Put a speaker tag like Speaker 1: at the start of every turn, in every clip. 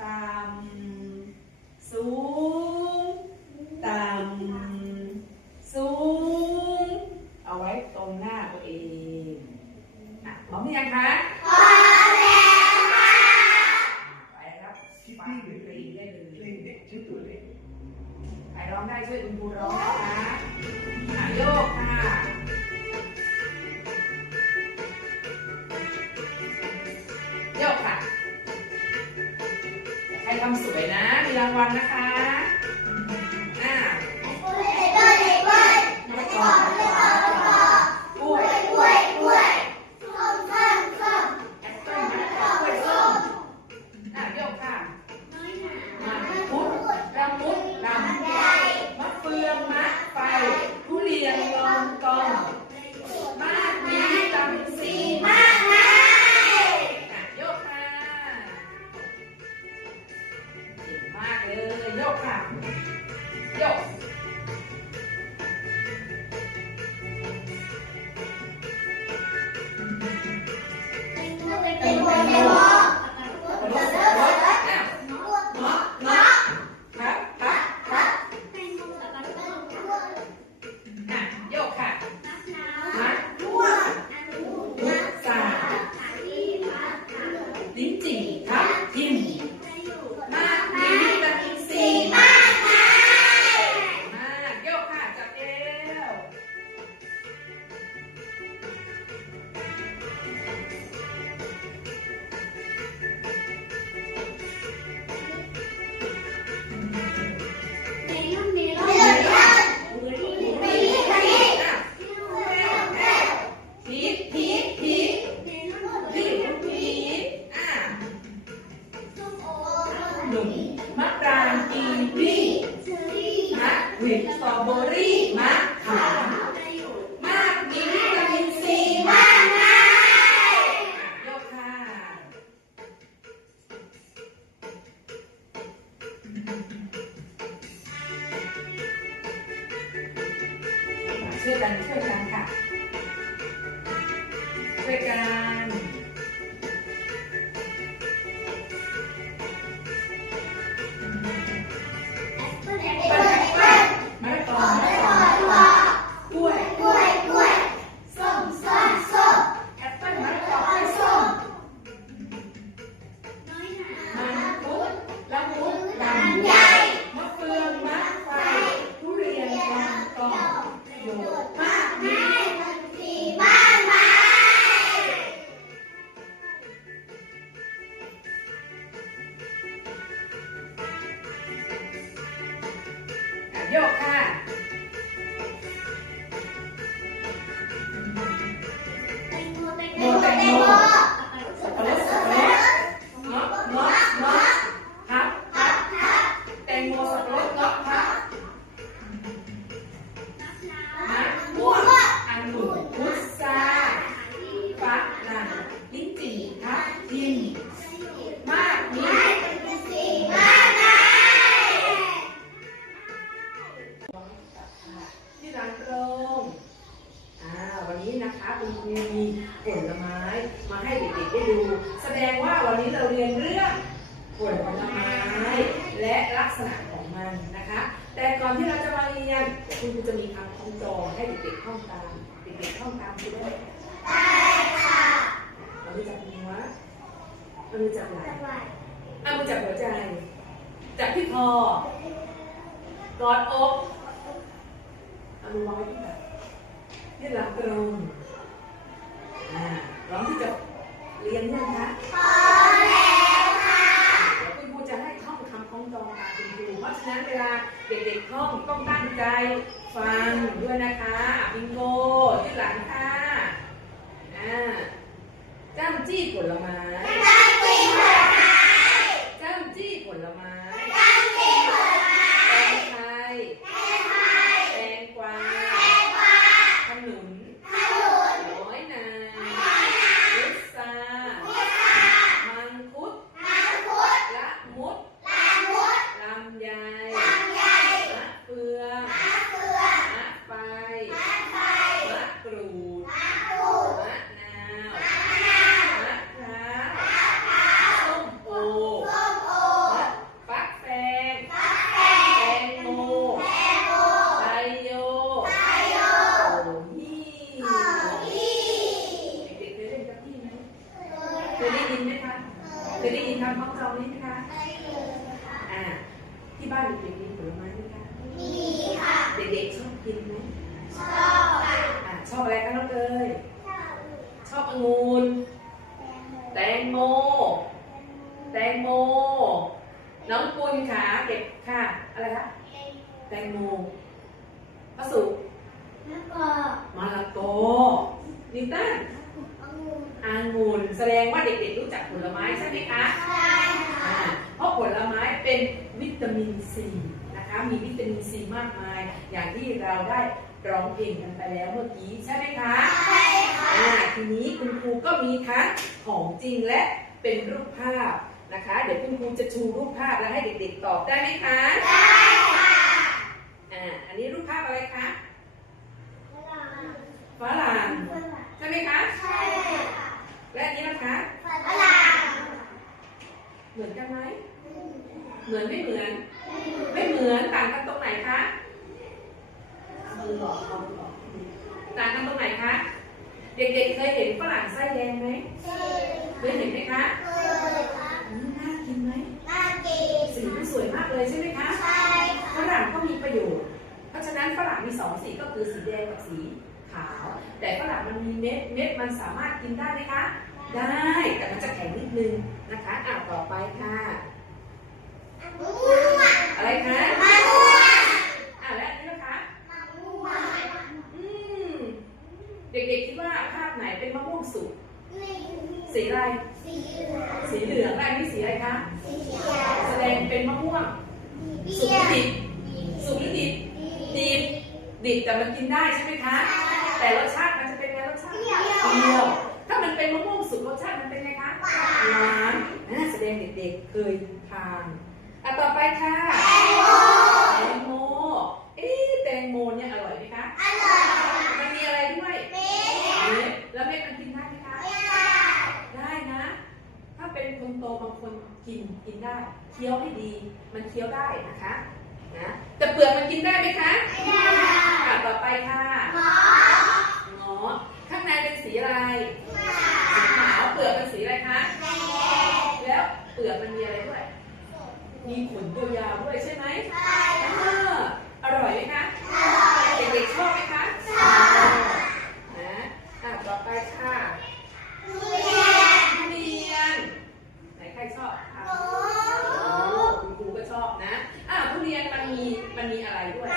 Speaker 1: ต่ำสูงต่ำสูง เอาไว้ตรงหน้าตัวเองอะพร้อมหรือยังคะ ทำสวยนะมีรางวัลนะคะ หนุ่มมะปรางกีวีมะวิดสตรอเบอรี่มะ โยกค่ะโมแตงโม ที่ร้านตรงอ่าวันนี้นะคะคุณครูมีผลไม้มาให้เด็กๆได้ดู แสดงว่าวันนี้เราเรียนเรื่องผลไม้และลักษณะของมันนะคะ แต่ก่อนที่เราจะมาเรียนเดี๋ยวคุณครูจะมีคำคำจองให้เด็กๆท่องตามเด็กๆท่องตามคุณได้ไหมคะเรารู้จักหัวเรารู้จักไหล่เรารู้จักหัวใจ จับที่คอกอดอกเอา มือวางไว้ที่แบบยืดหลังตรงอ่าร้อมที่จะเรียนยังคะพอแล้วค่ะเดี๋ยวคุณครูจะให้ท่องคำคล้องจองตามคุณครูเพราะฉะนั้นเวลาเด็กๆท่องต้องตั้งใจฟังด้วยนะคะอะบิงโกยืดหลังค่ะอ่าจ้ำจี้ผลไม้จ้ำจี้ผลไม้จ้ำจี้ผลไม้แตงไทยแตงกวาขนุน น้อยนาพุทรามังคุด ละมุด ลำไยมะเฟืองมะไฟมะกรูด มะนาว มะพร้าว ยได้ยินไหมคะ เคยได้ยินคำพ้องจองนี้ไหมคะ อ่า ที่บ้านเด็กๆกินผลไม้ไหมคะ เด็กๆชอบกินไหมอ่าชอบอะไรคะน้องเอ๋ยชอบองุ่น แตงโม แตงโม น้องปุณขาเก็บค่ะ อะไรคะ แตงโมพระสุมะละกอนิวตันองุ่น แสดงว่าเด็กๆรู้จักผลไม้ใช่ไหมคะอ่าเพราะผลไม้เป็นวิตามินซีนะคะมีวิตามินซีมากมาย อย่างที่เราได้ร้องเพลงกันไปแล้วเมื่อกี้ใช่ไหมคะอ่าทีนี้คุณครูก็มีทั้งของจริงและเป็นรูปภาพนะคะ เดี๋ยวคุณครูจะชูรูปภาพแล้วให้เด็กๆตอบได้ไหมคะอ่าอันนี้รูปภาพอะไรคะฝรั่งใช่ไหมคะ และอันนี้นะคะเหมือนกันไหมเหมือนไม่เหมือน ไม่เหมือนต่างกันตรงไหนคะมือบอกเอามือบอกต่างกันตรงไหนคะเด็กๆเคยเห็นฝรั่งไส้แดงไหมเคยเห็นไหมคะอืมน่ากินไหมสีมันสวยมากเลยใช่ไหมคะฝรั่งก็มีประโยชน์เพราะฉะนั้นฝรั่งมีสองสีก็คือสีแดงกับสีขาว แต่ฝรั่งมันมีเม็ดเม็ดมันสามารถกินได้ไหมคะ ได้แต่มันจะแข็งนิดนึงนะคะอ่าต่อไปค่ะ อะไรคะอ่าและอันนี้นะคะอืมเด็กๆคิดว่าภาพไหนเป็นมะม่วงสุกสีอะไรสีเหลืองและอันนี้สีอะไรคะแสดงเป็นมะม่วงสุกหรือดิบสุกหรือดิบดิบดิบแต่มันกินได้ใช่ไหมคะ แต่รสชาติ ดงเด็กๆเคยทานอะต่อไปค่ะแตงโมเอ๊ะแตงโมเนี่ยอร่อยไหมคะมันมีอะไรด้วยเม็ดแล้วเม็ดมันกินได้ไหมคะได้นะ ถ้าเป็นคนโตบางคนกินกินได้เคี้ยวให้ดี มันเคี้ยวได้นะคะนะแต่เปลือกมันกินได้ไหมคะอะต่อไปค่ะงอข้างในเป็นสีอะไร สีขาว เปลือกเป็นสีอะไรคะ แล้ว เปลือกมันมีอะไรด้วย มีขนยาวๆด้วยใช่ไหมใช่ออร่อยไหมคะ เด็กๆชอบไหมคะนะอะต่อไปค่ะทุเรียน ไหนใครชอบอะโอ้คุณครูก็ชอบนะ อะทุเรียนมันมีมันมีอะไรด้วย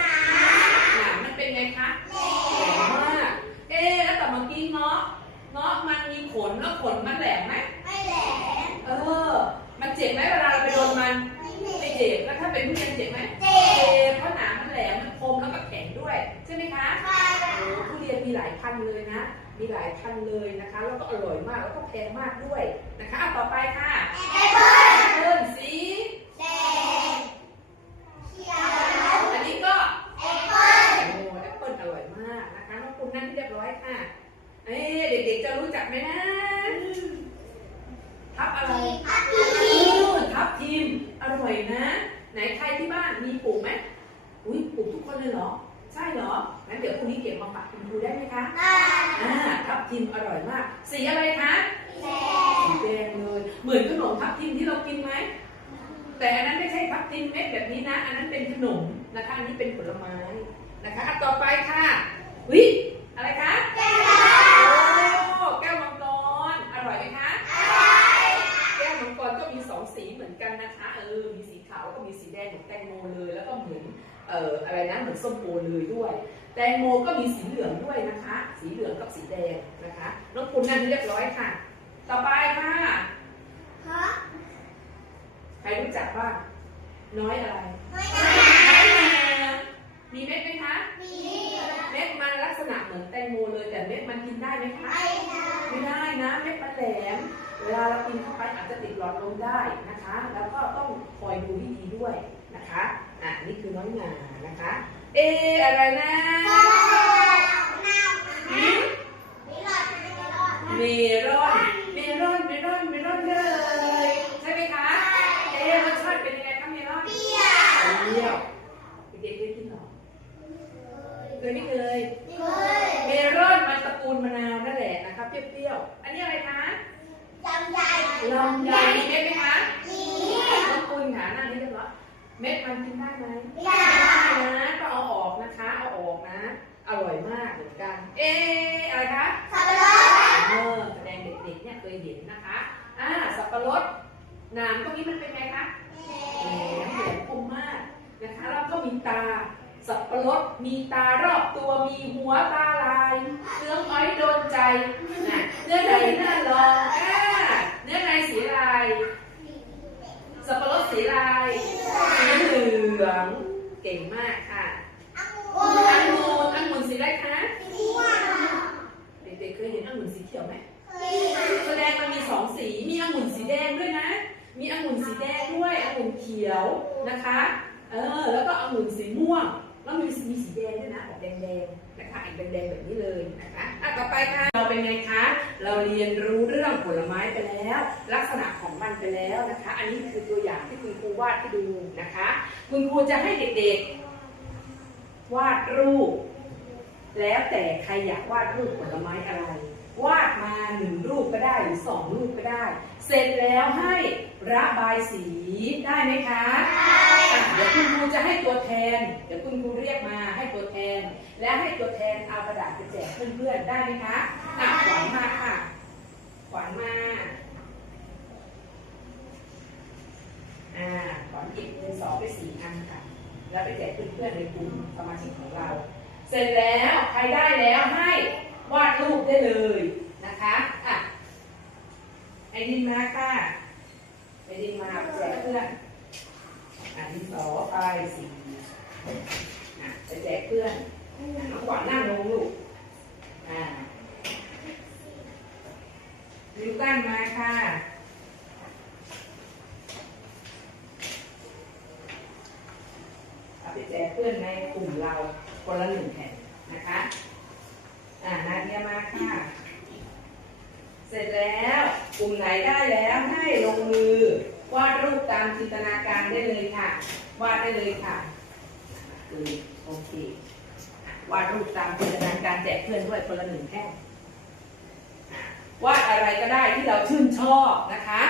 Speaker 1: หนามมันเป็นไงคะแหลมมาก เอ๊ะแล้วแต่เมื่อกี้เงาะเงาะมันมีขนแล้วขนมันแหลมไหม เออ มันเจ็บไหมเวลาเราไปโดนมัน ไม่เจ็บ แล้วถ้า เป็นทุเรียนเจ็บไหมเจ็บเพราะหนามมันแหลมมันคมแล้วก็แข็งด้วย ใช่ไหมคะโอ้ทุเรียนมีหลายพันธุ์เลยนะ มีหลายพันธุ์เลยนะคะ แล้วก็อร่อยมากแล้วก็แพงมากด้วยนะคะอะต่อไปค่ะแอปเปิ้ลสีอันนี้ก็โอ้แอปเปิ้ลอร่อยมากนะคะน้องคุณนั่งที่เรียบร้อยค่ะเอ๊ะเด็กๆจะรู้จักไหมนะทับอะไรเออทับทิมอร่อยนะ ไหนใครที่บ้านมีปลูกไหมอุ้ยปลูกทุกคนเลยเหรอ ใช่เหรอ งั้นเดี๋ยวพรุ่งนี้เก็บมาฝากคุณครูได้ไหมคะได้อ่าทับทิมอร่อยมาก สีอะไรคะแดงสีแดงเลย เหมือนขนมทับทิมที่เรากินไหม แต่อันนั้นไม่ใช่ทับทิมเม็ดแบบนี้นะ อันนั้นเป็นขนมนะคะ อันนี้เป็นผลไม้นะคะอะต่อไปค่ะวิอะไรคะโอ้แก้วมังกรอร่อยไหมคะ แก้วมังกรก็มีสองสีเหมือนกันนะคะ เออ มีสีขาวแล้วก็มีสีแดงเหมือนแตงโมเลย แล้วก็เหมือน เอ่ออะไรนะเหมือนส้มโอเลยด้วย แตงโมก็มีสีเหลืองด้วยนะคะ สีเหลืองกับสีแดงนะคะน้องคุณนั่นเรียบร้อยค่ะ ต่อไปค่ะใครรู้จักบ้างน้อยอะไรน้อยนามีเม็ดไหมคะเม็ดมันลักษณะเหมือนแตงโมเลยแต่เม็ดมันกินได้ไหมคะไม่ได้นะเม็ดมันแหลมเวลาเรากินเข้าไปอาจจะติดหลอดลมได้นะคะ แล้วก็ต้องคอยดูให้ดีด้วย นะคะ อะนี่คือน้อยหนานะคะ เออะไรนะหืมเมรอน เมรอน เมรอน เมรอนเลย ใช่ไหมคะ เอ๊ะรสชาติเป็นยังไงคะเมรอน เปรี้ยวเด็กๆเคยกินเหรอเคยไม่เคย เมรอนมันตระกูลมะนาวนั่นแหละนะคะเปรี้ยวๆ อันนี้อะไรคะ
Speaker 2: ลำไย
Speaker 1: ลำไยมีเม็ดไหมคะ
Speaker 2: มี
Speaker 1: น้องปุณหาหน้าที่เรียบร้อยเม็ดมันกินได้ไหม
Speaker 2: ไม่ได้
Speaker 1: ได้นะก็เอาออกนะคะ เอาออกนะ อร่อยมากเหมือนกัน เอ๊ะอะไรคะ
Speaker 2: สับปะรด
Speaker 1: เออแสดงเด็กๆเนี่ยเคยเห็นนะคะ อ่าสับปะรดหนามตรงนี้มันเป็นไงคะแหลมแหลมคมมากนะคะแล้วก็มีตา สับปะรดมีตารอบตัวมีหัวตาลายเนื้ออ้อยโดนใจนะเนื้อในน่าลองอ่าเนื้อในสีลาย สับปะรดสีลายสีเหลืองเก่งมากค่ะ
Speaker 2: โอ้
Speaker 1: อั
Speaker 2: ย
Speaker 1: งุ่นอังุ่นสีอะไรคะ
Speaker 2: ม่วง
Speaker 1: เด็กๆเคยเห็นองุ่นสีเขียวไหม
Speaker 2: เคยค่ะ
Speaker 1: แสดงมันมีสองสี มีองุ่นสีแดงด้วยนะ มีองุ่นสีแดงด้วยองุ่นเขียวนะคะ เออ แล้วก็องุ่นสีม่วง แล้วมีมีสีแดงด้วยนะแบบแดงๆนะคะอีกแดงๆแบบนี้เลยนะคะอะต่อไปค่ะ เราเป็นไงคะ เราเรียนรู้เรื่องผลไม้ไปแล้ว ลักษณะของมันไปแล้วนะคะ อันนี้คือตัวอย่างที่คุณครูวาดให้ดูนะคะ คุณครูจะให้เด็กๆ วาดรูป แล้วแต่ใครอยากวาดรูปผลไม้อะไร วาดมาหนึ่ง รูปก็ได้หรือสองรูปก็ได้ เสร็จแล้วให้ระบายสีได้ไหมคะอะเดี๋ยวคุณครูจะให้ตัวแทน เดี๋ยวคุณครูเรียกมาให้ตัวแทน และให้ตัวแทนเอากระดาษไปแจกเพื่อนๆได้ไหมคะอะขวัญมาค่ะขวัญมาอ่าขวัญหยิบเงินสองไปสี่อันค่ะ แล้วไปแจกเพื่อนๆในกลุ่มสมาชิกของเรา เสร็จแล้วใครได้แล้วให้วาดรูปได้เลยนะคะ อะไอดินมาค่ะไอดินมาแจกเพื่อนอะดินสอไปสี่อะไปแจกเพื่อนน้องขวัญนั่งลงลูกอ่าริวกั้นมาค่ะเอาไปแจกเพื่อนในกลุ่มเราคนละหนึ่งแผ่นนะคะ อ่านาเดียมาค่ะ เสร็จแล้วกลุ่มไหนได้แล้วให้ลงมือวาดรูปตามจินตนาการได้เลยค่ะวาดได้เลยค่ะโอเควาดรูปตามจินตนาการแจกเพื่อนด้วยคนละหนึ่งแท่งวาดอะไรก็ได้ที่เราชื่นชอบนะคะ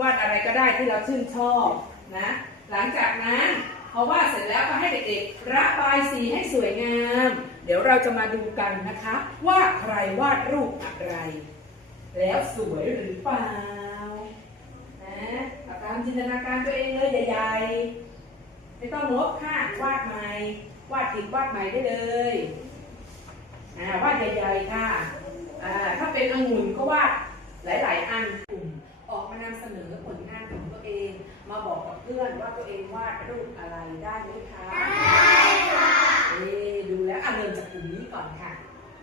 Speaker 1: วาดอะไรก็ได้ที่เราชื่นชอบนะหลังจากนั้นพอวาดเสร็จแล้วก็ให้เด็กๆระบายสีให้สวยงาม เดี๋ยวเราจะมาดูกันนะคะ ว่าใครวาดรูปอะไร แล้วสวยหรือเปล่านะเอาตามจินตนาการตัวเองเลยใหญ่ๆไม่ต้องลบค่ะวาดใหม่วาดผิดวาดใหม่ได้เลยอ่าวาดใหญ่ๆค่ะอ่าถ้าเป็นองุ่นก็วาดหลายๆอันกลุ่มออกมานำเสนอผลงานของตัวเอง มาบอกกับเพื่อนว่าตัวเองวาดรูปอะไรได้ไหมคะ
Speaker 2: ได้ค่ะ
Speaker 1: เอ๊ะดูแล้วอะเริ่มจากกลุ่มนี้ก่อนค่ะ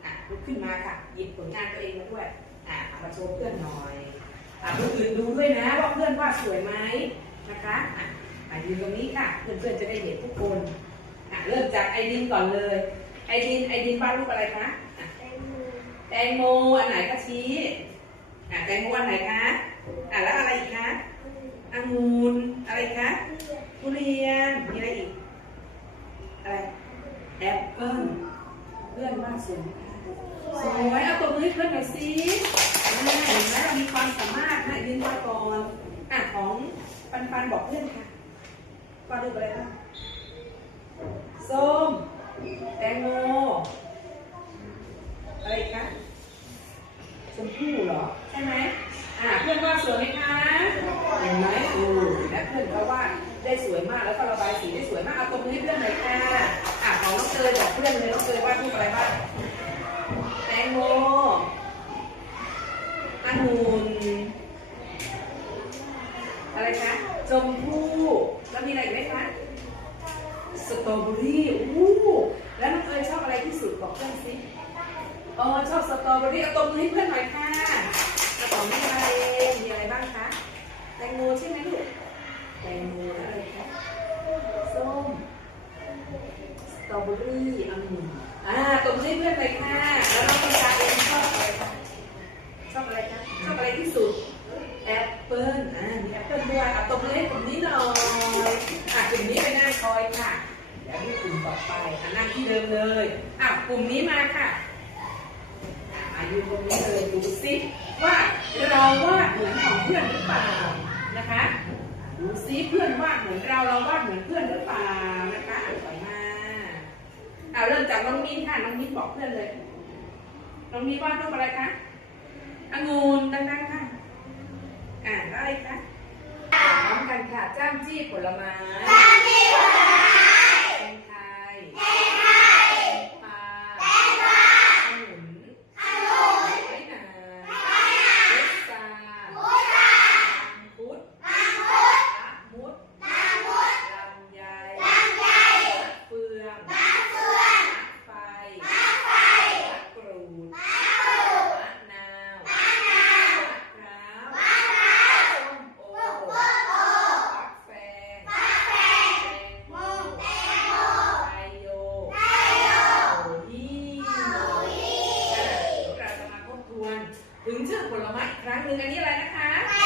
Speaker 1: อะลุกขึ้นมาค่ะหยิบผลงานตัวเองมาด้วย อะเอามาโชว์เพื่อนหน่อยอะคนอื่นดูด้วยนะว่าเพื่อนวาดสวยไหมนะคะอะอะยืนตรงนี้ค่ะ เพื่อนๆจะได้เห็นทุกคนอะเริ่มจากไอดินก่อนเลย ไอดินไอดินวาดรูปอะไรคะอะแตงโมอันไหนคะชี้อะแตงโมอันไหนคะอะแล้วอะไรอีกคะองุ่นอะไรคะทุเรียนมีอะไรอีกอะไรแอปเปิ้ลเพื่อนว่าสวยไหมคะ สวยเอาตัวมือให้เพื่อนหน่อยสิเห็นไหมเรามีความสามารถนะยืนมาก่อนอะของปันปันบอกเพื่อนค่ะก็ดูไปเลยนะส้ม แตงโม อะไรคะชมพู่เหรอ ใช่ไหมอะเพื่อนว่าสวยไหมคะ เห็นไหมโอ้และเพื่อนเขาว่าได้สวยมากแล้วก็ระบายสีได้สวยมากเอาตรงนี้เพื่อนหน่อยค่ะอะของน้องเตยบอกเพื่อนเลยน้องเตยว่าดรูปอะไรบ้างแตงโมองุ่นอะไรคะชมพู่แล้ว มีอะไรอีกไหมคะ สตรอเบอรี่อู้แล้วน้องเตยชอบอะไรที่สุดบอกเพื่อนสิเออชอบสตรอเบอรี่เอาตรงนี้เพื่อนหน่อยค่ะแล้วของนี่อะไรมีอะไรบ้างคะ แตงโมใช่ไหมลูก แตงโมอะไรคะส้ม สตรอเบอรี่องุ่นอ่าตบมือให้เพื่อนเลยค่ะ แล้วน้องปีชาเองชอบอะไรคะชอบอะไรคะ ชอบอะไรที่สุด แอปเปิ้ลอ่ามีแอปเปิ้ลด้วยอะตบมือให้กลุ่มนี้หน่อยอะกลุ่มนี้ไปนั่งคอยค่ะเดี๋ยวดูกลุ่มต่อไปอะนั่งที่เดิมเลยอะกลุ่มนี้มาค่ะอะมายืนตรงนี้เลยดูซิว่าเราวาดเหมือนของเพื่อนหรือเปล่านะคะดูซิเพื่อนวาดเหมือนเราเราวาดเหมือนเพื่อนหรือเปล่านะคะอ่านต่อมาเอาเริ่มจากน้องมิ้นค่ะน้องมิ้นบอกเพื่อนเลยน้องมิ้นวาดรูปอะไรคะองุ่นดังๆค่ะ อ่านว่าอะไรคะพร้อมกันค่ะจ้ามจี้ผลไม้
Speaker 2: ตามที่ผลไม้
Speaker 1: แตงไทย
Speaker 2: แตงไทย
Speaker 1: ถึงชื่อผลไม้ครั้งหนึ่งอันนี้อะไรนะคะ